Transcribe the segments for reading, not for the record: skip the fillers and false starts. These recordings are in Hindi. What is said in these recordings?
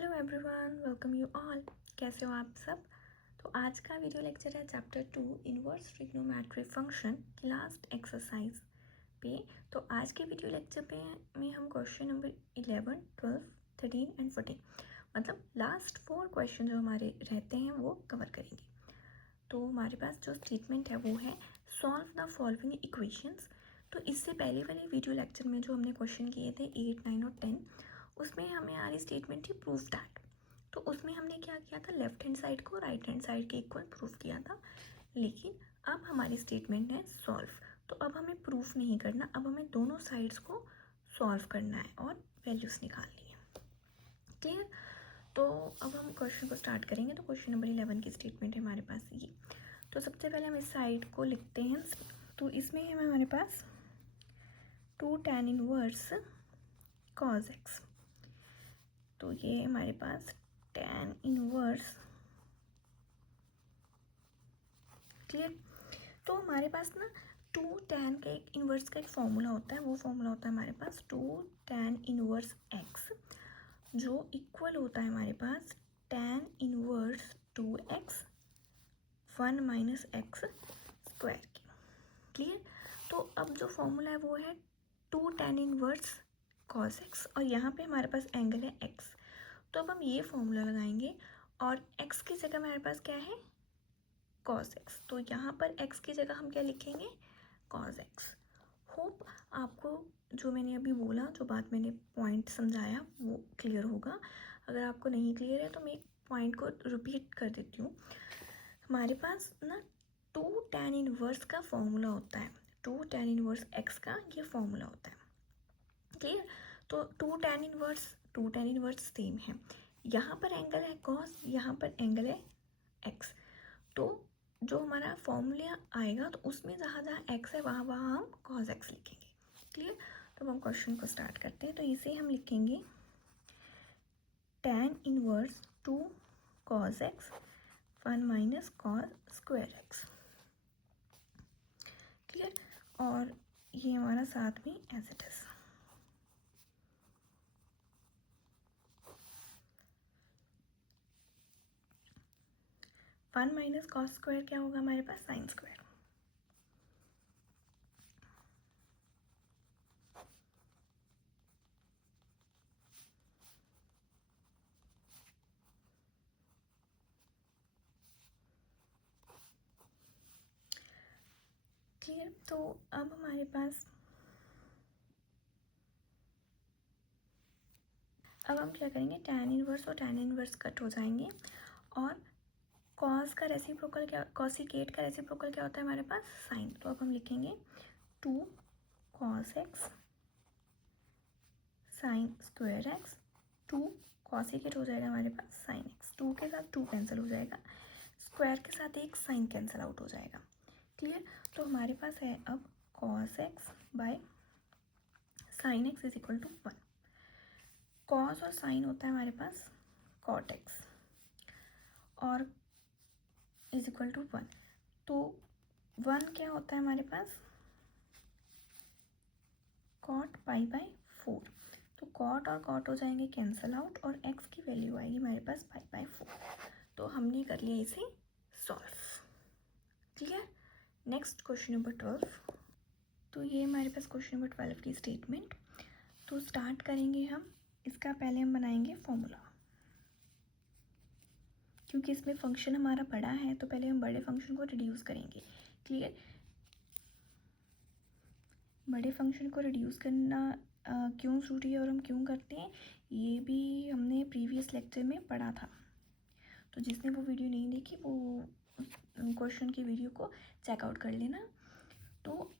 Hello everyone, welcome you all. कैसे हो आप सब? तो आज का वीडियो लेक्चर है चैप्टर 2 इनवर्स ट्रिग्नोमेट्री फंक्शन की लास्ट एक्सरसाइज पे। तो आज के वीडियो लेक्चर पे में हम क्वेश्चन नंबर 11, 12, 13 एंड 14 मतलब लास्ट 4 क्वेश्चन जो हमारे रहते हैं वो कवर करेंगे। तो हमारे पास जो स्टेटमेंट है वो है सॉल्व द फॉलोइंग इक्वेशंस। तो इससे पहले वाले वीडियो लेक्चर में जो हमने क्वेश्चन किए थे 8, 9 और 10, उसमें हमें आ रही स्टेटमेंट थी प्रूफ दैट। तो उसमें हमने क्या किया था, लेफ्ट हैंड साइड को राइट हैंड साइड के इक्वल प्रूफ किया था। लेकिन अब हमारी स्टेटमेंट है सॉल्व। तो अब हमें प्रूफ नहीं करना, अब हमें दोनों साइड्स को सॉल्व करना है और वैल्यूज निकालनी है। क्लियर? तो अब हम क्वेश्चन को स्टार्ट करेंगे। तो क्वेश्चन नंबर 11 की स्टेटमेंट है हमारे पास ये। तो सबसे पहले हम इस साइड को लिखते हैं। तो इसमें है हमारे पास 2 tan इनवर्स cos x। तो ये हमारे पास tan इनवर्स, क्लियर? तो हमारे पास ना 2 tan का एक इनवर्स का एक फॉर्मूला होता है। वो फॉर्मूला होता है हमारे पास 2 tan इनवर्स x, जो इक्वल होता है हमारे पास tan inverse 2x 1 minus x square की। क्लियर? तो अब जो फॉर्मूला है वो है 2 tan इनवर्स cos x और यहाँ पे हमारे पास एंगल है x। तो अब हम ये फॉर्मूला लगाएंगे और x की जगह हमारे पास क्या है, cos x। तो यहाँ पर x की जगह हम क्या लिखेंगे, cos x। होप आपको जो मैंने अभी बोला, जो बात मैंने पॉइंट समझाया वो क्लियर होगा। अगर आपको नहीं क्लियर है तो मैं एक पॉइंट को रिपीट कर देती हूँ। हमारे पास ना 2 tan इनवर्स का फॉर्मूला होता है, 2 tan इनवर्स x का ये फॉर्मूला होता है। क्लियर? तो 2 tan इनवर्स सेम है। यहाँ पर एंगल है cos, यहाँ पर एंगल है x। तो जो हमारा फॉर्मूला आएगा तो उसमें जहाँ जहाँ x है वहाँ वहाँ हम cos x लिखेंगे। क्लियर? तो हम क्वेश्चन को स्टार्ट करते हैं। तो इसे हम लिखेंगे tan inverse 2 cos x 1 minus cos square x। Clear? और ये हमारा साथ में as it is. One minus cos square क्या होगा हमारे पास, साइन स्क्वायर। क्लियर? तो अब हमारे पास अब हम क्या करेंगे, tan इनवर्स और tan इनवर्स कट हो जाएंगे और कॉस का रेसिप्रोकल क्या, कॉसिकेट का रेसिप्रोकल क्या होता है हमारे पास, साइन। तो अब हम लिखेंगे 2 cos x sine square x। 2 कॉसिकेट हो जाएगा हमारे पास साइन x, 2 के साथ 2 कैंसिल हो जाएगा, स्क्वायर के साथ एक साइन कैंसिल आउट हो जाएगा। क्लियर? तो हमारे पास है अब cos x by sine x is equal to 1। Cos और साइन होता है हमारे पास cot x और इज इक्वल टू 1। तो 1 क्या होता है हमारे पास, cot पाई बाय 4। तो cot और cot हो जाएंगे कैंसल आउट और x की वैल्यू आएगी हमारे पास पाई बाय 4। तो हमने कर लिया इसे solve. Clear? Next question number 12। तो ये हमारे पास क्वेश्चन नंबर 12 की स्टेटमेंट। तो स्टार्ट करेंगे हम, इसका पहले हम बनाएंगे फॉर्मूला। क्योंकि इसमें फंक्शन हमारा बड़ा है तो पहले हम बड़े फंक्शन को रिड्यूस करेंगे। क्लियर? बड़े फंक्शन को रिड्यूस करना क्यों ज़रूरी है और हम क्यों करते हैं, ये भी हमने प्रीवियस लेक्चर में पढ़ा था। तो जिसने वो वीडियो नहीं देखी वो क्वेश्चन की वीडियो को चेकआउट कर लेना। तो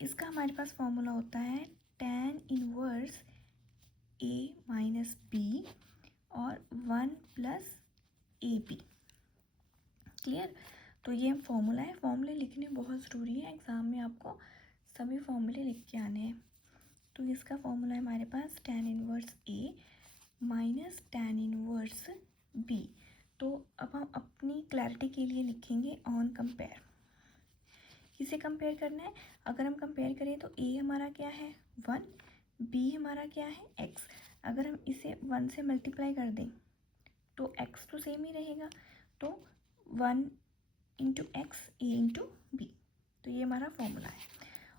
इसका हमारे पास फॉर्मूला होता है tan inverse a minus b और 1 प्लस ए बी। क्लियर? तो ये फॉर्मूला है। फॉर्मूले लिखने बहुत ज़रूरी है, एग्ज़ाम में आपको सभी फॉर्मूले लिख के आने हैं। तो इसका फॉर्मूला है हमारे पास tan inverse a minus tan inverse b। तो अब हम अपनी क्लैरिटी के लिए लिखेंगे ऑन कंपेयर। किसे कंपेयर करना है, अगर हम कंपेयर करें तो a हमारा क्या है 1, b हमारा क्या है x। अगर हम इसे 1 से मल्टीप्लाई कर दें तो x तो सेम ही रहेगा, तो 1 इंटू एक्स ए इंटू बी, तो ये हमारा फॉर्मूला है।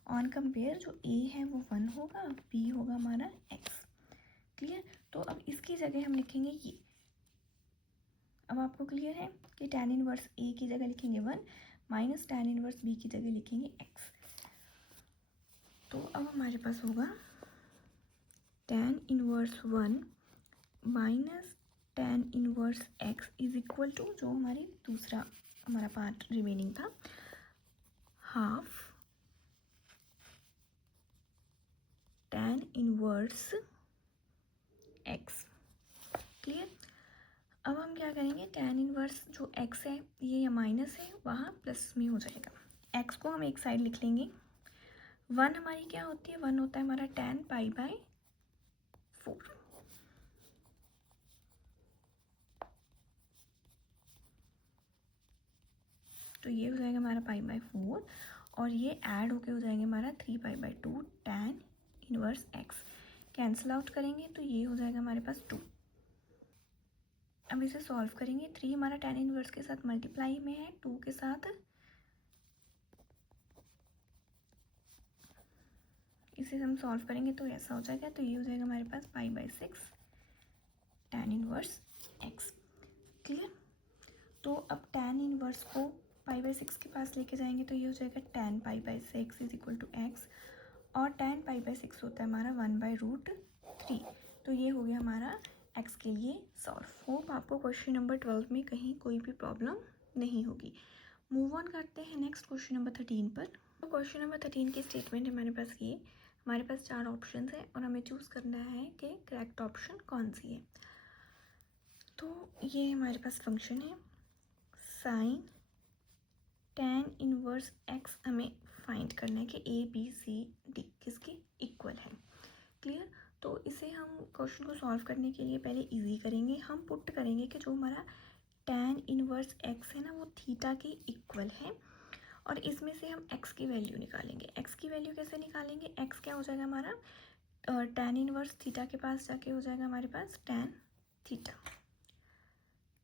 ऑन कंपेयर जो a है वो 1 होगा, b होगा हमारा x। क्लियर? तो अब इसकी जगह हम लिखेंगे ये। अब आपको क्लियर है कि tan इनवर्स a की जगह लिखेंगे 1 माइनस tan इनवर्स b की जगह लिखेंगे x। तो अब हमारे पास होगा tan inverse 1 minus tan inverse x is equal to, जो हमारी दूसरा हमारा पार्ट रिमेनिंग था, half tan inverse x। Clear? अब हम क्या करेंगे, tan इनवर्स जो x है ये माइनस है, वहाँ प्लस में हो जाएगा। x को हम एक साइड लिख लेंगे। 1 हमारी क्या होती है, 1 होता है हमारा tan पाई बाय 4। तो ये हो जाएगा हमारा पाई बाय 4 और ये ऐड होके हो जाएंगे हमारा 3 pi by 2 tan inverse x। Cancel out करेंगे तो ये हो जाएगा हमारे पास 2। अब इसे सॉल्व करेंगे, 3 हमारा tan इनवर्स के साथ मल्टीप्लाई में है 2 के साथ, इसे हम सॉल्व करेंगे तो ऐसा हो जाएगा। तो ये हो जाएगा हमारे पास pi by 6 tan inverse x। Clear? तो अब tan इनवर्स को पाई बाय 6 के पास लेके जाएंगे तो ये हो जाएगा tan pi by 6 is equal to x, और tan पाई बाय 6 होता है हमारा 1/√3। तो ये हो गया हमारा x के लिए सॉल्व। होप आपको क्वेश्चन नंबर 12 में कहीं कोई भी प्रॉब्लम नहीं होगी। मूव ऑन करते हैं नेक्स्ट क्वेश्चन नंबर 13 पर। तो क्वेश्चन नंबर 13 की स्टेटमेंट हमारे पास ये, हमारे पास 4 ऑप्शन है और हमें चूज़ करना है कि करेक्ट ऑप्शन कौन सी है। तो ये हमारे पास फंक्शन है साइन tan इनवर्स x, हमें फाइंड करना है कि a b c d किसके इक्वल है। क्लियर? तो इसे हम क्वेश्चन को सॉल्व करने के लिए पहले इजी करेंगे। हम पुट करेंगे कि जो हमारा tan इनवर्स x है ना वो थीटा के इक्वल है, और इसमें से हम x की वैल्यू निकालेंगे। x की वैल्यू कैसे निकालेंगे, x क्या हो जाएगा हमारा tan इनवर्स थीटा के पास जाके हो जाएगा हमारे पास tan थीटा।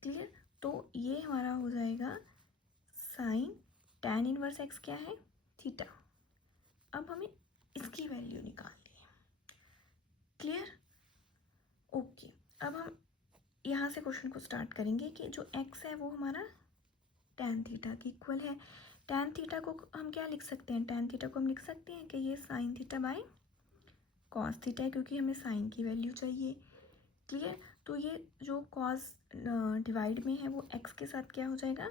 क्लियर? तो ये हमारा हो जाएगा साइन tan इनवर्स x क्या है, थीटा। अब हमें इसकी वैल्यू निकालनी है। क्लियर? ओके, अब हम यहाँ से क्वेश्चन को स्टार्ट करेंगे कि जो x है वो हमारा tan थीटा के इक्वल है। tan थीटा को हम क्या लिख सकते हैं, tan थीटा को हम लिख सकते हैं कि ये sine theta by cos theta है, क्योंकि हमें साइन की वैल्यू चाहिए। क्लियर? तो ये जो कॉस डिवाइड में है वो x के साथ क्या हो जाएगा,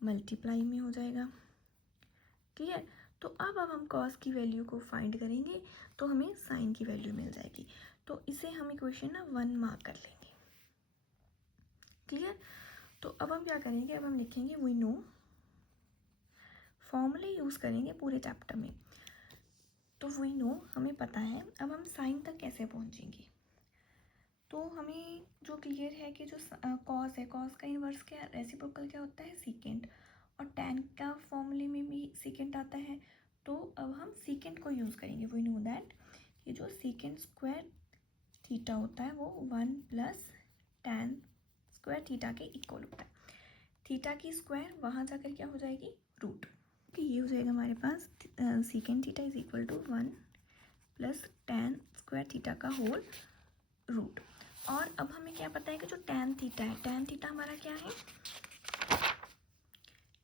मल्टीप्लाई में हो जाएगा। क्लियर? तो अब हम कॉस की वैल्यू को फाइंड करेंगे तो हमें साइन की वैल्यू मिल जाएगी। तो इसे हम इक्वेशन ना 1 मार्क कर लेंगे। क्लियर? तो अब हम क्या करेंगे, अब हम लिखेंगे वी नो, फॉर्मूले यूज़ करेंगे पूरे चैप्टर में। तो वी नो हमें पता है। अब हम साइन तक कैसे पहुंचेंगे, तो हमें जो क्लियर है कि जो कॉस है, कॉस का इन्वर्स क्या, रेसिप्रोकल क्या होता है, सीकेंट, और टैन का फॉर्मूले में भी सीकेंट आता है। तो अब हम सीकेंट को यूज़ करेंगे। वी नो दैट ये जो सीकेंट स्क्वायर थीटा होता है वो 1 प्लस टैन स्क्वायर थीटा के इक्वल होता है। थीटा की स्क्वायर वहाँ जाकर क्या हो जाएगी, रूट। तो ये हो जाएगा हमारे पास secant theta is equal to 1 plus tan square theta का होल रूट। और अब हमें क्या पता है कि जो टैन थीटा है, टैन थीटा हमारा क्या है,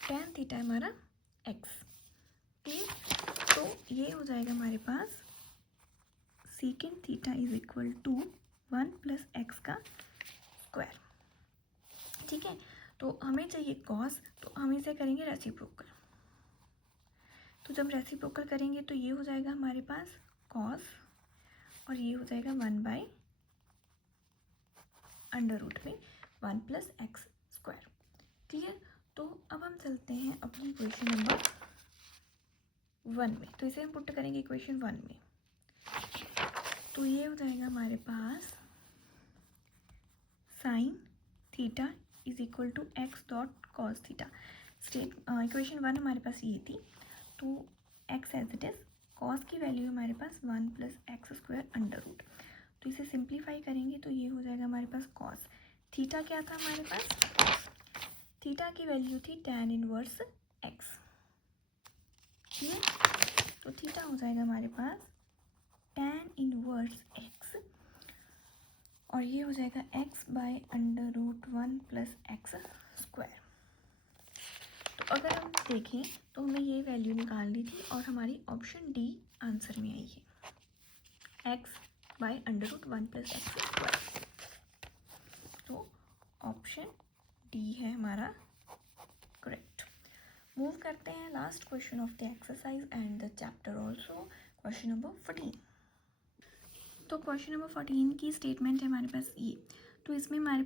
टैन थीटा है हमारा x। क्लियर? तो ये हो जाएगा हमारे पास secant theta is equal to 1 plus x का स्क्वायर। ठीक है? तो हमें चाहिए कॉस, तो हम इसे करेंगे रेसिप्रोकल। तो जब रेसिप्रोकल करेंगे तो ये हो जाएगा हमारे पास कॉस, और ये हो जाएगा 1 बाय अंडर रूट में 1 प्लस एक्स स्क्वायर। क्लियर? तो अब हम चलते हैं अपनी इक्वेशन नंबर 1 में। तो इसे हम पुट करेंगे इक्वेशन 1 में। तो ये हो जाएगा हमारे पास sine theta is equal to x dot cos theta. Equation 1 हमारे पास ये थी, तो x as it is, cos की वैल्यू हमारे पास 1 plus x square under root. तो इसे सिंपल सिंप्लीफाई करेंगे तो ये हो जाएगा हमारे पास कॉस। थीटा क्या था हमारे पास, थीटा की वैल्यू थी tan इनवर्स x। ये तो थीटा हो जाएगा हमारे पास tan इनवर्स x, और ये हो जाएगा x by √1 plus x square. तो अगर हम देखें तो हमें ये वैल्यू निकालनी थी और हमारी ऑप्शन डी आंसर में आई है, x by √1 plus x square. तो ऑप्शन डी है हमारा करेक्ट। मूव करते हैं last question of the exercise and the chapter also, question number 14। तो क्वेश्चन नंबर 14 की स्टेटमेंट है हमारे पास ये। तो इसमें हमारे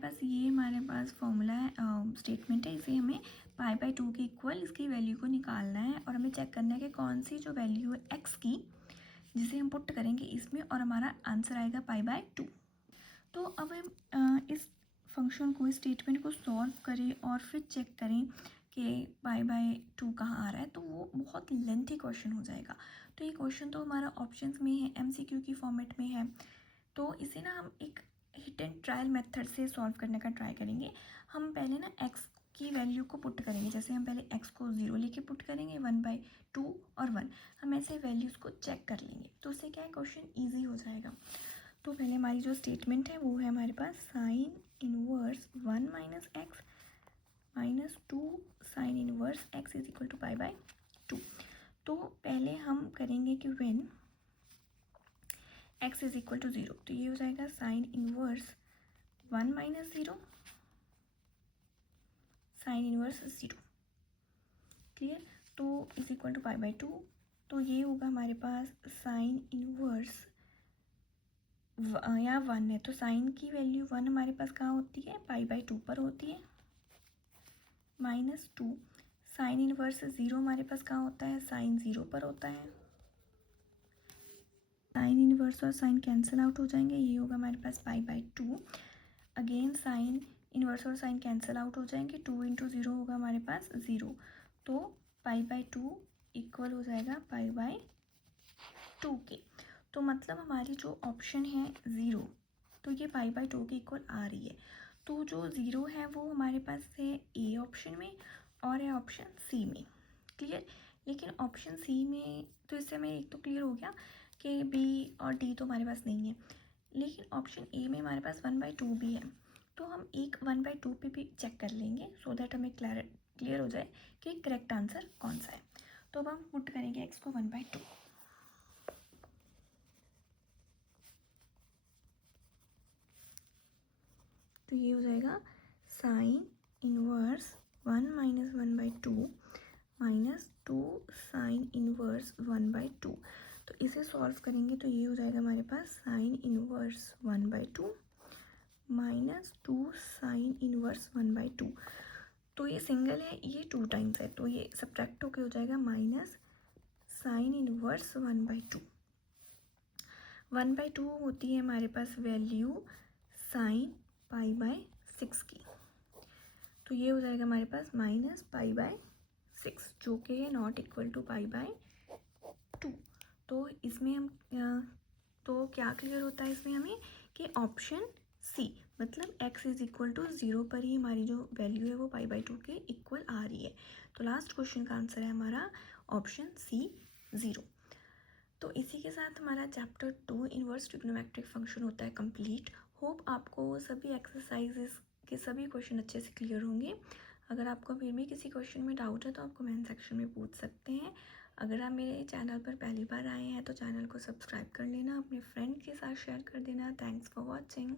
पास फॉर्मूला है, स्टेटमेंट है, इसे हमें π/2 के इक्वल इसकी वैल्यू को निकालना है और हमें चेक करना है कि कौन सी जो वैल्यू है x की, जिसे हम पुट करेंगे इसमें और हमारा आंसर आएगा π/2। तो अब हम इस फंक्शन को, इस स्टेटमेंट को सॉल्व करें और फिर चेक करें कि π/2 कहाँ आ रहा है, तो वो बहुत लेंथी क्वेश्चन हो जाएगा। तो ये क्वेश्चन तो हमारा ऑप्शंस में है, MCQ की फॉर्मेट में है, तो इसे ना हम एक हिट एंड ट्रायल मेथड से सॉल्व करने का ट्राई करेंगे। हम पहले ना x की वैल्यू को पुट करेंगे, जैसे हम पहले x को 0 लेके पुट करेंगे, 1/2 और 1, हम ऐसे वैल्यूज़ को चेक कर लेंगे, तो उससे क्या है क्वेश्चन ईजी हो जाएगा। तो पहले हमारी जो स्टेटमेंट है वो है हमारे पास sine inverse 1 minus x minus 2 sine inverse x is equal to π/2। तो पहले हम करेंगे कि when x is equal to 0, तो ये हो जाएगा sine inverse 1 minus 0 sine inverse 0, clear. तो इज इक्वल टू π/2, तो ये होगा हमारे पास साइन इनवर्स, यहाँ 1 है तो साइन की वैल्यू 1 हमारे पास कहाँ होती है, π/2 पर होती है, -2 साइन इनवर्स 0 हमारे पास कहाँ होता है, साइन 0 पर होता है। साइन इनवर्स और साइन कैंसिल आउट हो जाएंगे, ये होगा हमारे पास π/2। अगेन साइन इनवर्स और साइन कैंसिल आउट हो जाएंगे, 2 × 0 होगा हमारे पास 0, तो π/2 इक्वल हो जाएगा π/2 के। तो मतलब हमारी जो ऑप्शन है 0, तो ये π/2 के इक्वल आ रही है। तो जो 0 है वो हमारे पास है ए ऑप्शन में और है ऑप्शन सी में, क्लियर। लेकिन ऑप्शन सी में तो इससे हमें एक तो क्लियर हो गया कि बी और डी तो हमारे पास नहीं है, लेकिन ऑप्शन ए में हमारे पास 1/2 भी है, तो हम एक 1/2 पे भी चेक कर लेंगे सो दैट हमें क्लियर हो जाए कि करेक्ट आंसर कौन सा है। तो अब हम पुट करेंगे एक्स को 1/2, तो ये हो जाएगा sine inverse 1 minus 1/2 minus 2 sine inverse 1/2। तो इसे सॉल्व करेंगे तो ये हो जाएगा हमारे पास sine inverse 1/2 minus 2 sine inverse 1/2। तो ये सिंगल है, ये 2 टाइम्स है, तो ये सब्ट्रैक्ट होके हो जाएगा माइनस साइन इनवर्स 1/2। 1/2 होती है हमारे पास वैल्यू साइन π/6 की, तो ये हो जाएगा हमारे पास -π/6 जो कि है नॉट इक्वल टू π/2। तो इसमें हम तो क्या क्लियर होता है इसमें हमें कि ऑप्शन सी, मतलब x इज इक्वल टू 0 पर ही हमारी जो वैल्यू है वो π/2 के इक्वल आ रही है। तो लास्ट क्वेश्चन का आंसर है हमारा ऑप्शन सी 0। तो इसी के साथ हमारा चैप्टर 2 इनवर्स ट्रिग्नोमेट्रिक फंक्शन होता है कंप्लीट। होप आपको सभी एक्सरसाइजेस के सभी क्वेश्चन अच्छे से क्लियर होंगे। अगर आपको फिर भी किसी क्वेश्चन में डाउट है तो आप कमेंट सेक्शन में पूछ सकते हैं। अगर आप मेरे चैनल पर पहली बार आए हैं तो चैनल को सब्सक्राइब कर लेना, अपने फ्रेंड के साथ शेयर कर देना। Thanks for watching.